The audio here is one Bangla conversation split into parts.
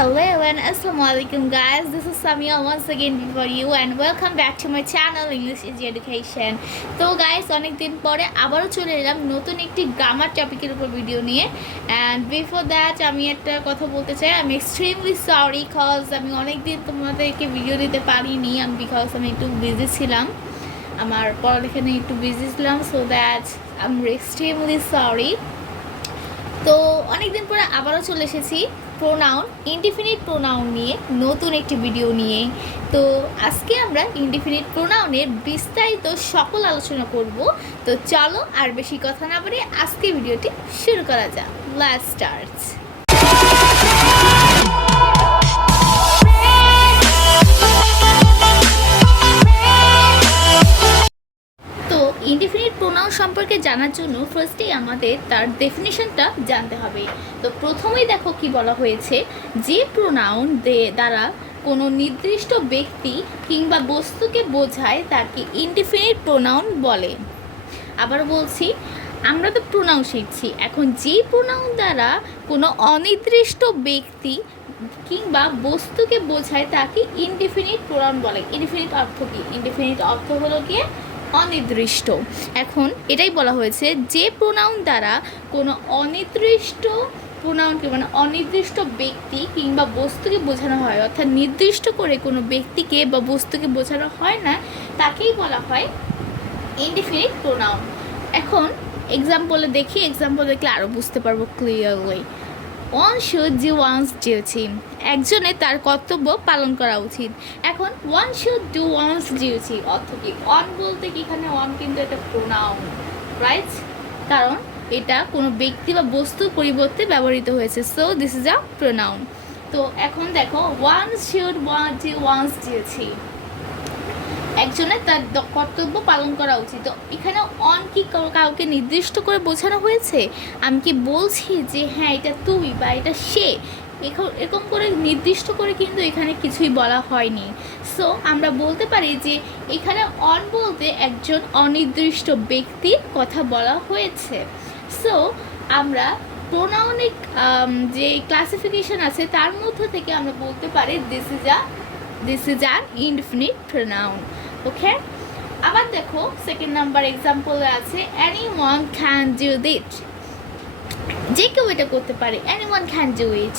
Hello and Assalamualaikum guys, this is Samia once again before you and welcome back to my channel English Easy Education. তো guys অনেক দিন পরে আবারও চলে এলাম নতুন একটি গ্রামার টপিকের উপর ভিডিও নিয়ে and before that আমি একটা কথা বলতে চাই আমি extremely sorry cause আমি অনেক দিন তোমাদেরকে ভিডিও দিতে পারিনি because আমি একটু বিজি ছিলাম আমার পড়ালেখা নিয়ে একটু বিজি ছিলাম so that I'm extremely sorry. তো অনেক দিন পরে আবারও চলে এসেছি প্রোনাউন ইনডিফিনিট প্রোনাউন নিয়ে নতুন একটি ভিডিও নিয়ে। তো আজকে আমরা ইনডিফিনিট প্রোনাউনের বিস্তারিত সকল আলোচনা করব। তো চলো আর বেশি কথা না বলে আজকে ভিডিওটি শুরু করা যাক। Let's start. ইনডিফিনিট প্রোনাউন সম্পর্কে জানার জন্য ফার্স্টেই আমাদের তার ডেফিনিশনটা জানতে হবে। তো প্রথমেই দেখো কি বলা হয়েছে, যে প্রোনাউন দ্বারা কোনো নির্দিষ্ট ব্যক্তি কিংবা বস্তুকে বোঝায় তাকে ইনডিফিনিট প্রোনাউন বলে। আবার বলছি, আমরা তো প্রোনাউন শিখছি, এখন যে প্রোনাউন দ্বারা কোনো অনির্দিষ্ট ব্যক্তি কিংবা বস্তুকে বোঝায় তাকে ইনডিফিনিট প্রোনাউন বলে। ইনডিফিনিট অর্থ কী? ইনডিফিনিট অর্থ হলো গিয়ে অনির্দিষ্ট। এখন এটাই বলা হয়েছে যে প্রোনাউন দ্বারা কোনো অনির্দিষ্ট প্রোনাউনকে মানে অনির্দিষ্ট ব্যক্তি কিংবা বস্তুকে বোঝানো হয়, অর্থাৎ নির্দিষ্ট করে কোনো ব্যক্তিকে বা বস্তুকে বোঝানো হয় না, তাকেই বলা হয় ইনডিফিনিট প্রোনাউন। এখন এক্সাম্পলে দেখি, এক্সাম্পল দেখলে আরও বুঝতে পারবো clearly. One should do one's duty, একজনের তার কর্তব্য পালন করা উচিত। এখন one should do one's duty অর্থ কি? ওয়ান বলতে কি এখানে ওয়ান কিন্তু এটা প্রোনাউন, রাইট? কারণ এটা কোনো ব্যক্তি বা বস্তুর পরিবর্তে ব্যবহৃত হয়েছে, so this is a pronoun. তো এখন দেখো one should do one's duty, একজনের তার কর্তব্য পালন করা উচিত। তো এখানে অন কি কাউকে নির্দিষ্ট করে বোঝানো হয়েছে? আমি কি বলছি যে হ্যাঁ এটা তুই বা এটা সে, এরকম করে নির্দিষ্ট করে কিন্তু এখানে কিছুই বলা হয়নি। সো আমরা বলতে পারি যে এখানে অন বলতে একজন অনির্দিষ্ট ব্যক্তির কথা বলা হয়েছে। সো আমরা প্রোনাউনিক যে ক্লাসিফিকেশন আছে তার মধ্য থেকে আমরা বলতে পারি this is an indefinite pronoun. Okay, আবার দেখো সেকেন্ড নাম্বার এক্সাম্পলে আছে এনিওয়ান ক্যান ডু ইট, যে কেউ এটা করতে পারে, এনিওয়ান ক্যান ডু ইট।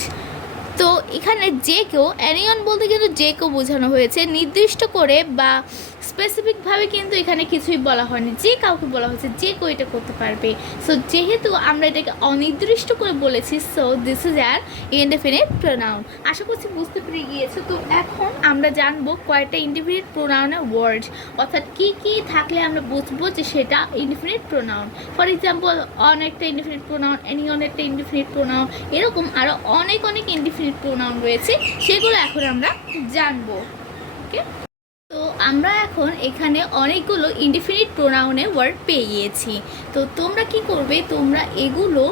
তো এখানে যে কেউ, এনিওয়ান বলতে কিন্তু যে কেউ বোঝানো হয়েছে, নির্দিষ্ট করে বা স্পেসিফিকভাবে কিন্তু এখানে কিছুই বলা হয়নি, যে কাউকে বলা হয়েছে যে কেউ এটা করতে পারবে। সো যেহেতু আমরা এটাকে অনির্দিষ্ট করে বলেছি, so this is an indefinite pronoun. আশা করছি বুঝতে পেরে গিয়েছো। তো এখন আমরা জানবো কয়েকটা ইনডিফিনিট প্রোনাউনের ওয়ার্ড, অর্থাৎ কী কী থাকলে আমরা বুঝবো যে সেটা indefinite pronoun. For example on একটা ইনডিফিনিট প্রোনাউন, এনিওয়ান একটা ইনডিফিনিট প্রোনাউন, এরকম আরও অনেক ইনডিফিনিট প্রোনাউন রয়েছে, সেগুলো এখন আমরা জানবো। ওকে, তো আমরা এখন এখানে অনেকগুলো ইনডিফিনিট প্রোনাউনের ওয়ার্ড পেয়ে গিয়েছি। তো তোমরা কি করবে, তোমরা এগুলো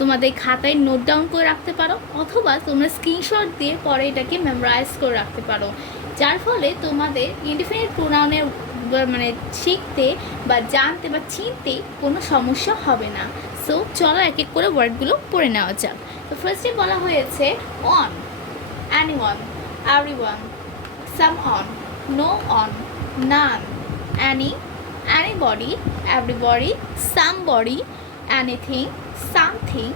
তোমাদের খাতায় নোট ডাউন করে রাখতে পারো, অথবা তোমরা স্ক্রিনশট দিয়ে পরে এটাকে মেমোরাইজ করে রাখতে পারো, যার ফলে তোমাদের ইনডিফিনিট প্রোনাউনের মানে শিখতে বা জানতে বা চিনতে কোনো সমস্যা হবে না। সো চলো এক এক করে ওয়ার্ডগুলো পড়ে নেওয়া যাক। তো ফার্স্টে বলা হয়েছে on, anyone, everyone, someone, no on, none, any, anybody, everybody, somebody, anything, something,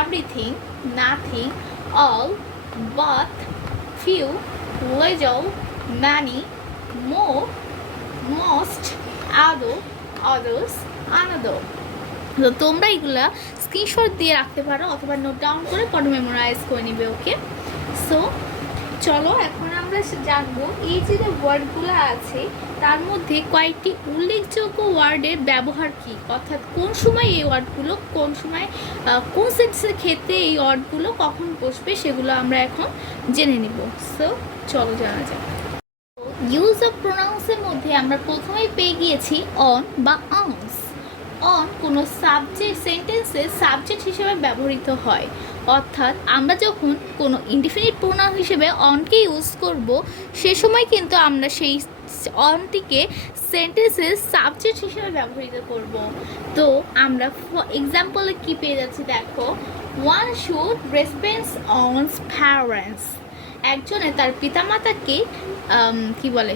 everything, nothing, all, both, few, little, many, more, most, other, others, another. তো তোমরা এগুলা স্ক্রিনশট দিয়ে রাখতে পারো অথবা নোট ডাউন করে পরে মেমোরাইজ করে নিবে। ওকে, সো চলো এখন আমরা জানবো এই যে ওয়ার্ডগুলো আছে তার মধ্যে কয়েকটি উল্লেখযোগ্য ওয়ার্ডের ব্যবহার কী, অর্থাৎ কোন সময় এই ওয়ার্ডগুলো, কোন সময় কোন সেন্টেন্সের ক্ষেত্রে এই ওয়ার্ডগুলো কখন বসবে, সেগুলো আমরা এখন জেনে নিব। সো চলো জানা যাক। ইউজ অফ প্রোনাউন্সের মধ্যে আমরা প্রথমেই পেয়ে গিয়েছি অন বা অনস। অন কোনো সাবজেক্ট সেন্টেন্সে সাবজেক্ট হিসেবে ব্যবহৃত হয়, অর্থাৎ আমরা যখন কোনো ইনডিফিনিট প্রোনাউন হিসেবে অনকে ইউজ করব সে সময় কিন্তু আমরা সেই অনটিকে সেন্টেন্সের সাবজেক্ট হিসেবে ব্যবহৃত করব। তো আমরা এক্সাম্পলে কি পেয়ে যাচ্ছি দেখো, one should respect one's parents. একজনে তার পিতামাতাকে কি বলে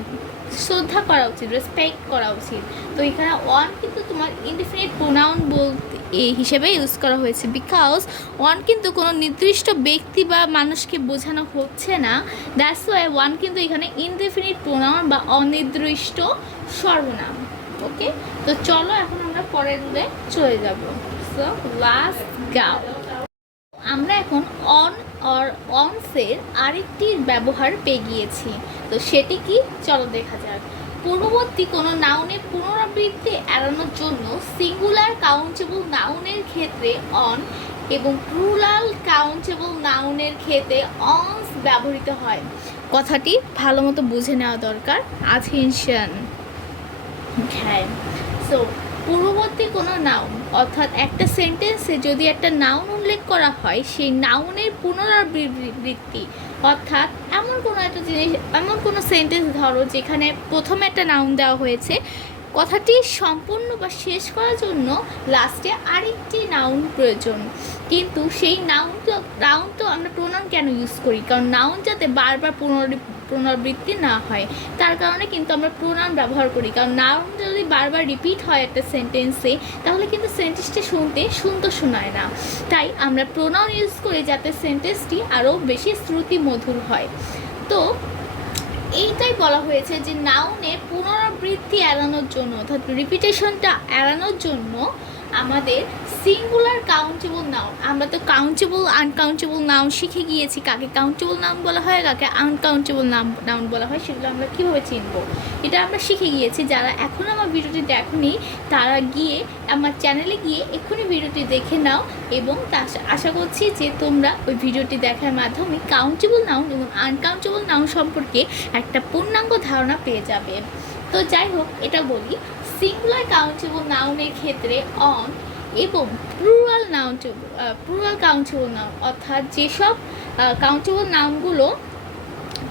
শ্রদ্ধা করা উচিত, রেসপেক্ট করা উচিত। তো এখানে ওয়ান কিন্তু তোমার ইনডিফিনিট প্রোনাউন বলতে হিসেবে ইউজ করা হয়েছে, বিকজ ওয়ান কিন্তু কোনো নির্দিষ্ট ব্যক্তি বা মানুষকে বোঝানো হচ্ছে না। দ্যাটস ওয়াই ওয়ান কিন্তু এখানে ইনডিফিনিট প্রোনাউন বা অনির্দিষ্ট সর্বনাম। ওকে, তো চলো এখন আমরা পরের রুলে চলে যাব। সো লাস্ট গাও। আমরা এখন অন অর অনসের আরেকটি ব্যবহার পেয়ে গিয়েছি। তো সেটি কি, চলো দেখা যাক। পূর্ববর্তী কোনো নাউনের পুনরাবৃত্তি এড়ানোর জন্য সিঙ্গুলার কাউন্টেবল নাউনের ক্ষেত্রে অন এবং প্লুরাল কাউন্টেবল নাউনের ক্ষেত্রে অনস ব্যবহৃত হয়। কথাটি ভালো মতো বুঝে নেওয়া দরকার। অ্যাটেনশন। হ্যাঁ, সো পূর্ববর্তী কোনো নাউন অর্থাৎ একটা সেন্টেন্সে যদি একটা নাউন উল্লেখ করা হয়, সেই নাউনের পুনরাবৃত্তি অর্থাৎ এমন কোনো একটা জিনিস, এমন কোনো সেন্টেন্স ধরো যেখানে প্রথমে একটা নাউন দেওয়া হয়েছে, কথাটি সম্পূর্ণ বা শেষ করার জন্য লাস্টে আরেকটি নাউন প্রয়োজন। কিন্তু সেই নাউন তো আমরা প্রোনাউন কেন ইউজ করি? কারণ নাউন যাতে বারবার পুনরাবৃত্তি না হয়, তার কারণে কিন্তু আমরা প্রোনাউন ব্যবহার করি। কারণ নাউন যদি বারবার রিপিট হয় একটা সেন্টেন্সে, তাহলে কিন্তু সেন্টেন্সটি শুনতে সুন্দর শোনায় না। তাই আমরা প্রোনাউন ইউজ করি যাতে সেন্টেন্সটি আরও বেশি শ্রুতি মধুর হয়। তো এইটাই বলা হয়েছে যে নাউনের পুনরাবৃত্তি এড়ানোর জন্য অর্থাৎ রিপিটেশনটা এড়ানোর জন্য আমাদের সিঙ্গুলার কাউন্টেবল নাউন, আমরা তো কাউন্টেবল আনকাউন্টেবল নাউন শিখে গিয়েছি, কাকে কাউন্টেবল নাউন বলা হয়, কাকে আনকাউন্টেবল নাউন বলা হয়, সেগুলো আমরা কীভাবে চিনব এটা আমরা শিখে গিয়েছি। যারা এখনও আমার ভিডিওটি দেখোনি তারা গিয়ে আমার চ্যানেলে গিয়ে এক্ষুনি ভিডিওটি দেখে নাও, এবং আশা করছি যে তোমরা ওই ভিডিওটি দেখার মাধ্যমে কাউন্টেবল নাউন এবং আনকাউন্টেবল নাউন সম্পর্কে একটা পূর্ণাঙ্গ ধারণা পেয়ে যাবে। তো যাই হোক, এটা বলি, সিঙ্গুলার কাউন্টেবল নাউনের ক্ষেত্রে অন এবং প্লুরাল কাউন্টেবল নাউন অর্থাৎ যেসব কাউন্টেবল নাউনগুলো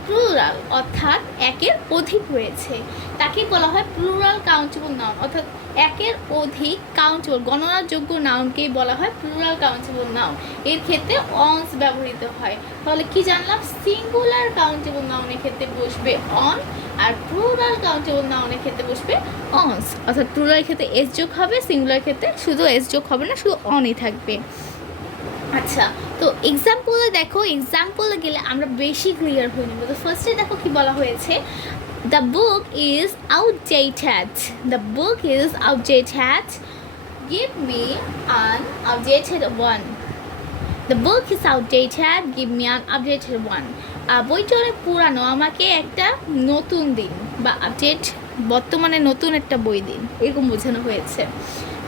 প্লুরাল অর্থাৎ একের অধিক রয়েছে তাকে বলা হয় প্লুরাল কাউন্টেবল নাউন, অর্থাৎ একের অধিক কাউন্টেবল গণনাযোগ্য নাউনকেই বলা হয় প্লুরাল কাউন্টেবল নাউন। এর ক্ষেত্রে অনস ব্যবহৃত হয়। তাহলে কি জানলাম? সিঙ্গুলার কাউন্টেবল নাউনের ক্ষেত্রে বসবে অন, আর প্লুরাল কাউন্টেবল নাউনের ক্ষেত্রে বসবে অনস। অর্থাৎ প্লুরাল ক্ষেত্রে এস যোগ হবে, সিঙ্গুলার ক্ষেত্রে শুধু এস যোগ হবে না, শুধু অনই থাকবে। আচ্ছা, তো এক্সাম্পলে দেখো, এক্সাম্পলে গেলে আমরা বেশি ক্লিয়ার হয়ে নেব। তো ফার্স্টে দেখো কি বলা হয়েছে, the book is outdated. The book is outdated, give me an updated one. The book is outdated, give me an updated one. বইটা অনেক পুরানো, আমাকে একটা নতুন দিন বা আপডেট, বর্তমানে নতুন একটা বই দিন, এরকম বোঝানো হয়েছে।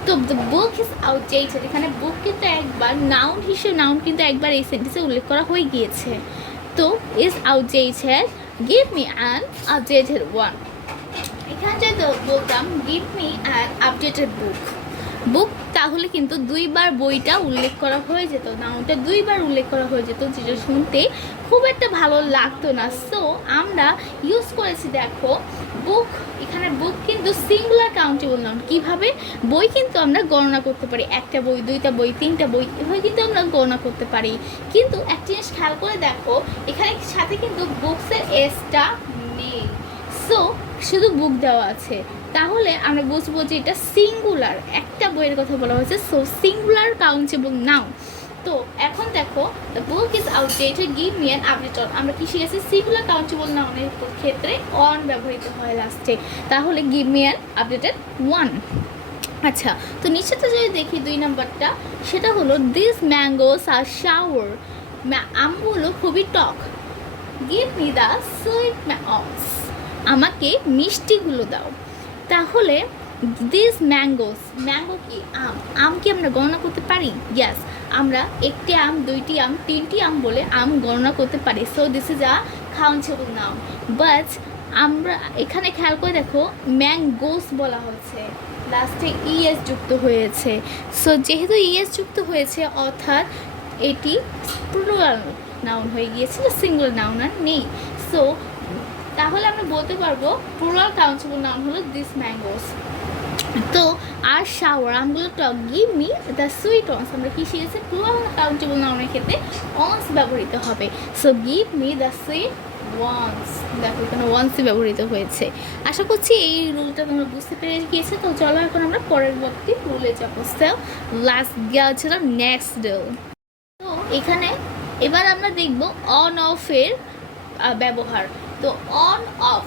তো দ্য বুক ইজ আউটডেটেড, এখানে বুক কিন্তু একবার নাউন হিসেবে, নাউন কিন্তু একবার এই সেন্টেন্সে উল্লেখ করা হয়ে গিয়েছে। তো is outdated, give me an updated one. এখানে যদি বলতাম গিভ মি অ্যান আপডেটেড বুক, তাহলে কিন্তু দুইবার বইটা উল্লেখ করা হয়ে যেত, নাউনটা দুইবার উল্লেখ করা হয়ে যেত, যেটা শুনতে খুব একটা ভালো লাগতো না। সো আমরা ইউজ করেছি দেখো বুক। এখানে বুক কিন্তু সিঙ্গুলার কাউন্টেবল নাউন। কীভাবে? বই কিন্তু আমরা গণনা করতে পারি, একটা বই, দুইটা বই, তিনটা বই, এভাবে কিন্তু আমরা গণনা করতে পারি। কিন্তু একটা জিনিস খেয়াল করে দেখো, এখানে সাথে কিন্তু বুকসের এসটা নেই, সো শুধু বুক দেওয়া আছে। তাহলে আমরা বুঝবো যে এটা সিঙ্গুলার, একটা বইয়ের কথা বলা হয়েছে, সো সিঙ্গুলার কাউন্টেবল নাউন। তো এখন দেখো, the book is outdated, give me an updated one. আমরা কি শিখেছি? সিঙ্গুলার কাউন্টেবল নাউনের ক্ষেত্রে অন ব্যবহৃত হয় লাস্টে, তাহলে give me an updated one. আচ্ছা, তো নিচেতে যদি দেখি 2 নম্বরটা, সেটা হলো দিস ম্যাঙ্গোস আর শাওয়ার। আমগুলো খুবই টক। Give me the sweet mangoes, আমাকে মিষ্টিগুলো দাও। তাহলে দিস ম্যাঙ্গোস, ম্যাঙ্গো কি? আম কি আমরা গণনা করতে পারি? ইয়েস, আমরা একটি আম, দুইটি আম, তিনটি আম বলে আম গণনা করতে পারি। So this is a countable noun. But আমরা এখানে খেয়াল করে দেখো, ম্যাঙ্গোস বলা হচ্ছে, লাস্টে ইএস যুক্ত হয়েছে। সো যেহেতু ইএস যুক্ত হয়েছে, অর্থাৎ এটি প্লুরাল নাউন হয়ে গিয়েছিল, সিঙ্গুলার নাউন আর নেই। সো তাহলে আমরা বলতে পারবো প্লুরাল কাউন্টেবল নাউন হলো দিস ম্যাঙ্গোস। তো আর শাওয়ার আমগুলো টক give me the sweet ones, আমরা কি শিখেছি প্লুরাল কাউন্টেবল নাউনের ক্ষেত্রে ওয়ান্স ব্যবহৃত হবে। So give me the sweet ones, দেখো এখানে ওয়ান্সই ব্যবহৃত হয়েছে। আশা করছি এই রুলটা তোমরা বুঝতে পেরে গিয়েছে। তো চলো এখন আমরা পরবর্তী রুলে যাবো। সো লাস্ট গিয়েছিল নেক্সট রুল। তো এখানে এবার আমরা দেখব অন অফের ব্যবহার। তো অন অফ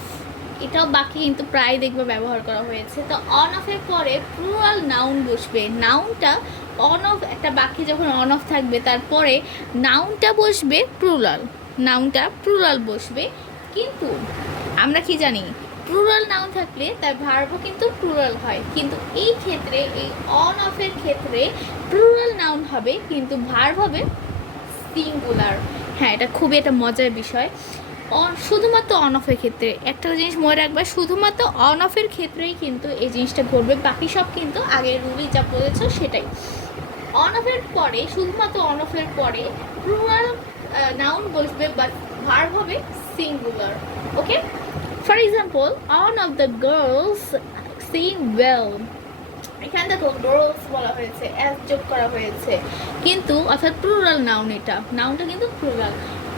এটাও বাকি কিন্তু প্রায় দেখবে ব্যবহার করা হয়েছে। তো অন অফের পরে প্লুরাল নাউন বসবে। নাউনটা অন অফ, একটা বাকি যখন অন অফ থাকবে তারপরে নাউনটা বসবে প্লুরাল, নাউনটা প্লুরাল বসবে। কিন্তু আমরা কি জানি প্লুরাল নাউন থাকলে তার ভার্বও কিন্তু প্লুরাল হয়, কিন্তু এই ক্ষেত্রে এই অন অফের ক্ষেত্রে প্লুরাল নাউন হবে কিন্তু ভার্ব হবে সিঙ্গুলার। হ্যাঁ, এটা খুবই একটা মজার বিষয়। শুধুমাত্র অন অফের ক্ষেত্রে একটা জিনিস মনে রাখবা, শুধুমাত্র অন অফের ক্ষেত্রেই কিন্তু এই জিনিসটা ঘটবে, বাকি সব কিন্তু আগের রুলই যা বলেছ সেটাই। অন অফের পরে, শুধুমাত্র অন অফের পরে প্লুরাল নাউন বসবে বাট ভার্ব হবে singular. Okay, for example on of the girls sing well, এখানে দেখো গার্লস বলা হয়েছে, অ্যাজ যোগ করা হয়েছে, কিন্তু অর্থাৎ প্লুরাল নাউন, এটা নাউনটা কিন্তু প্লুরাল,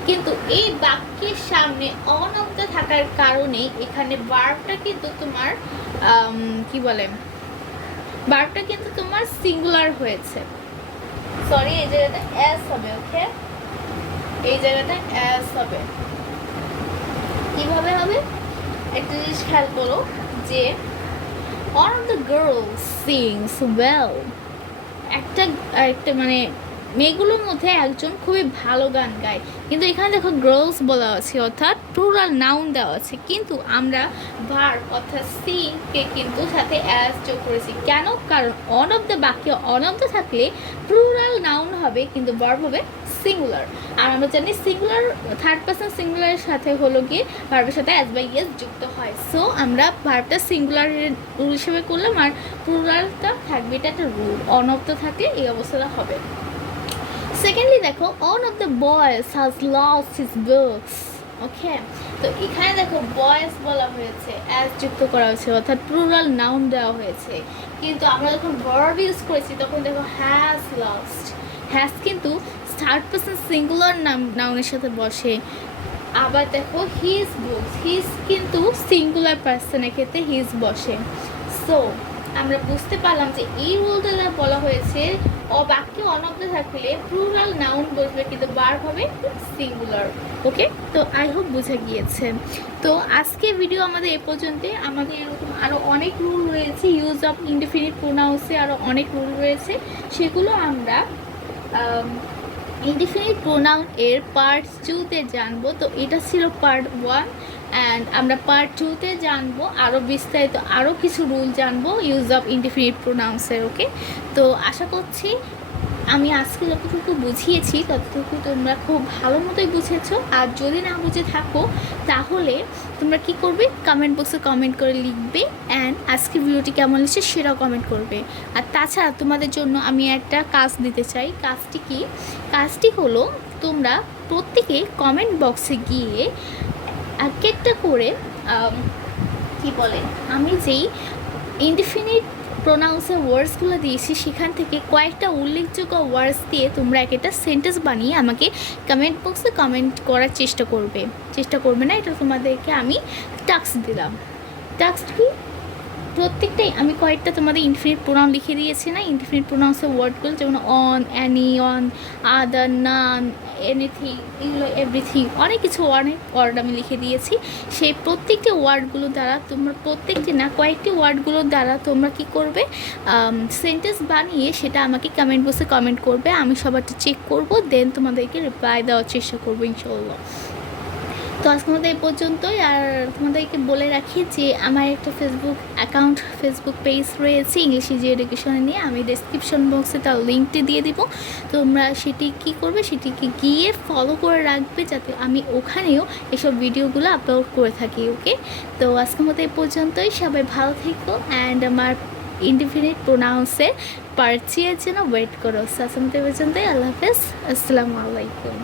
কিন্তু এই বাক্যের সামনে অন অফ দ্য থাকার কারণে এখানে ভার্বটা কিন্তু তোমার কি বলে, ভার্বটা কিন্তু তোমার সিঙ্গুলার হয়েছে। সরি, এই জায়গাটা অ্যাজ হবে। ওকে, এই জায়গাটা অ্যাজ হবে। কিভাবে হবে একটা জিনিস খেয়াল করো যে one of the girls sings well, একটা একটা মানে মেয়েগুলোর মধ্যে একজন খুবই ভালো গান গায়, কিন্তু এখানে দেখো গার্লস বলা আছে অর্থাৎ প্লুরাল নাউন দেওয়া আছে, কিন্তু আমরা ভার্ব অর্থাৎ সিং কে কিন্তু সাথে অ্যাজ যোগ করেছি। কেন? কারণ অন অফ দ্য বাক্যে অন অফ দ্য থাকলে প্লুরাল নাউন হবে কিন্তু ভার্ব হবে সিঙ্গুলার, আর আমরা জানি সিঙ্গুলার থার্ড পারসন সিঙ্গুলারের সাথে হলো গিয়ে ভার্বের সাথে অ্যাজ বাই ইয়েস যুক্ত হয়। সো আমরা ভার্বটা সিঙ্গুলারের রুল হিসেবে করলাম আর প্লুরালটা থাকবে, এটা একটা রুল। অন অফ দ্য থাকলে এই অবস্থাটা হবে। সেকেন্ডলি দেখো one of the boys has lost his books. Okay, তো এখানে দেখো বয়েজ বলা হয়েছে, অ্যাজ যুক্ত করা হয়েছে অর্থাৎ প্লুরাল নাউন দেওয়া হয়েছে, কিন্তু আমরা যখন ভার্ব ইউজ করেছি তখন দেখো হ্যাজ লস্ট, হ্যাজ কিন্তু থার্ড পারসন সিঙ্গুলার নাউনের সাথে বসে। আবার দেখো হিজ বুকস, হিজ কিন্তু সিঙ্গুলার পার্সনের ক্ষেত্রে হিজ বসে। সো আমরা বুঝতে পারলাম যে এই রুলটা বলা হয়েছে বাক্যে অন অফ দ্য থাকলে প্লুরাল নাউন বসবে কিন্তু ভার্ব হবে সিঙ্গুলার। ওকে, তো আই হোপ বুঝে গিয়েছে। তো আজকে ভিডিও আমাদের এ পর্যন্তই। আমাদের এরকম আরও অনেক রুল রয়েছে, ইউজ অফ ইনডেফিনিট প্রোনাউন্সে আরও অনেক রুল রয়েছে, সেগুলো আমরা ইনডেফিনিট প্রোনাউন এর পার্ট 2-তে জানবো। তো এটা ছিল পার্ট 1 অ্যান্ড আমরা পার্ট 2-তে জানবো আরও বিস্তারিত, আরও কিছু রুল জানবো ইউজ অফ ইনডেফিনিট প্রোনাউন্সের। ওকে, তো আশা করছি আমি আজকে যতটুকু বুঝিয়েছি ততটুকু তোমরা খুব ভালো মতোই বুঝেছো। আর যদি না বুঝে থাকো তাহলে তোমরা কি করবে, কমেন্ট বক্সে কমেন্ট করে লিখবে অ্যান্ড আজকে ভিডিওটি কেমন লাগছে সেটাও কমেন্ট করবে। আর তাছাড়া তোমাদের জন্য আমি একটা কাজ দিতে চাই। কাজটি কি? কাজটি হলো তোমরা প্রত্যেকে কমেন্ট বক্সে গিয়ে এক একটা করে কি বলে, আমি যেই ইনডেফিনিট প্রোনাউন্সের ওয়ার্ডসগুলো দিয়েছি সেখান থেকে কয়েকটা উল্লেখযোগ্য ওয়ার্ডস দিয়ে তোমরা একটা সেন্টেন্স বানিয়ে আমাকে কমেন্ট বক্সে কমেন্ট করার চেষ্টা করবে না, এটা তোমাদেরকে আমি টাস্ক দিলাম। টাস্ক কি? প্রত্যেকটাই আমি কয়েকটা তোমাদের ইনফিনিট প্রোনাউন লিখে দিয়েছি না, ইনফিনিট প্রোনাউন্সের ওয়ার্ডগুলো যেমন one, any, one, other, none, anything, এগুলো এভরিথিং, অনেক কিছু অনেক ওয়ার্ড আমি লিখে দিয়েছি। সেই প্রত্যেকটি ওয়ার্ডগুলো দ্বারা তোমরা, প্রত্যেকটি না কয়েকটি ওয়ার্ডগুলোর দ্বারা তোমরা কি করবে, সেন্টেন্স বানিয়ে সেটা আমাকে কমেন্ট বক্সে কমেন্ট করবে। আমি সবারটা চেক করব, দেন তোমাদেরকে রিপ্লাই দেওয়ার চেষ্টা করবো ইনশাআল্লাহ। তো আজকে মতো এই পর্যন্তই। আর তোমাদেরকে বলে রাখি যে আমার একটা ফেসবুক পেজ রয়েছে ইংলিশ ইজি এডুকেশন নিয়ে, আমি ডেসক্রিপশন বক্সে তার লিঙ্কটি দিয়ে দিব। তোমরা সেটি কী করবে, সেটিকে গিয়ে ফলো করে রাখবে যাতে আমি ওখানেও এসব ভিডিওগুলো আপলোড করে থাকি। ওকে, তো আজকের মতো এই পর্যন্তই। সবাই ভালো থেকো অ্যান্ড আমার ইনডেফিনিট প্রোনাউন্সের পার্ট 3 এর জন্য ওয়েট করো। আজকের মতো এই পর্যন্তই। আল্লাহ হাফেজ, আসসালামু আলাইকুম।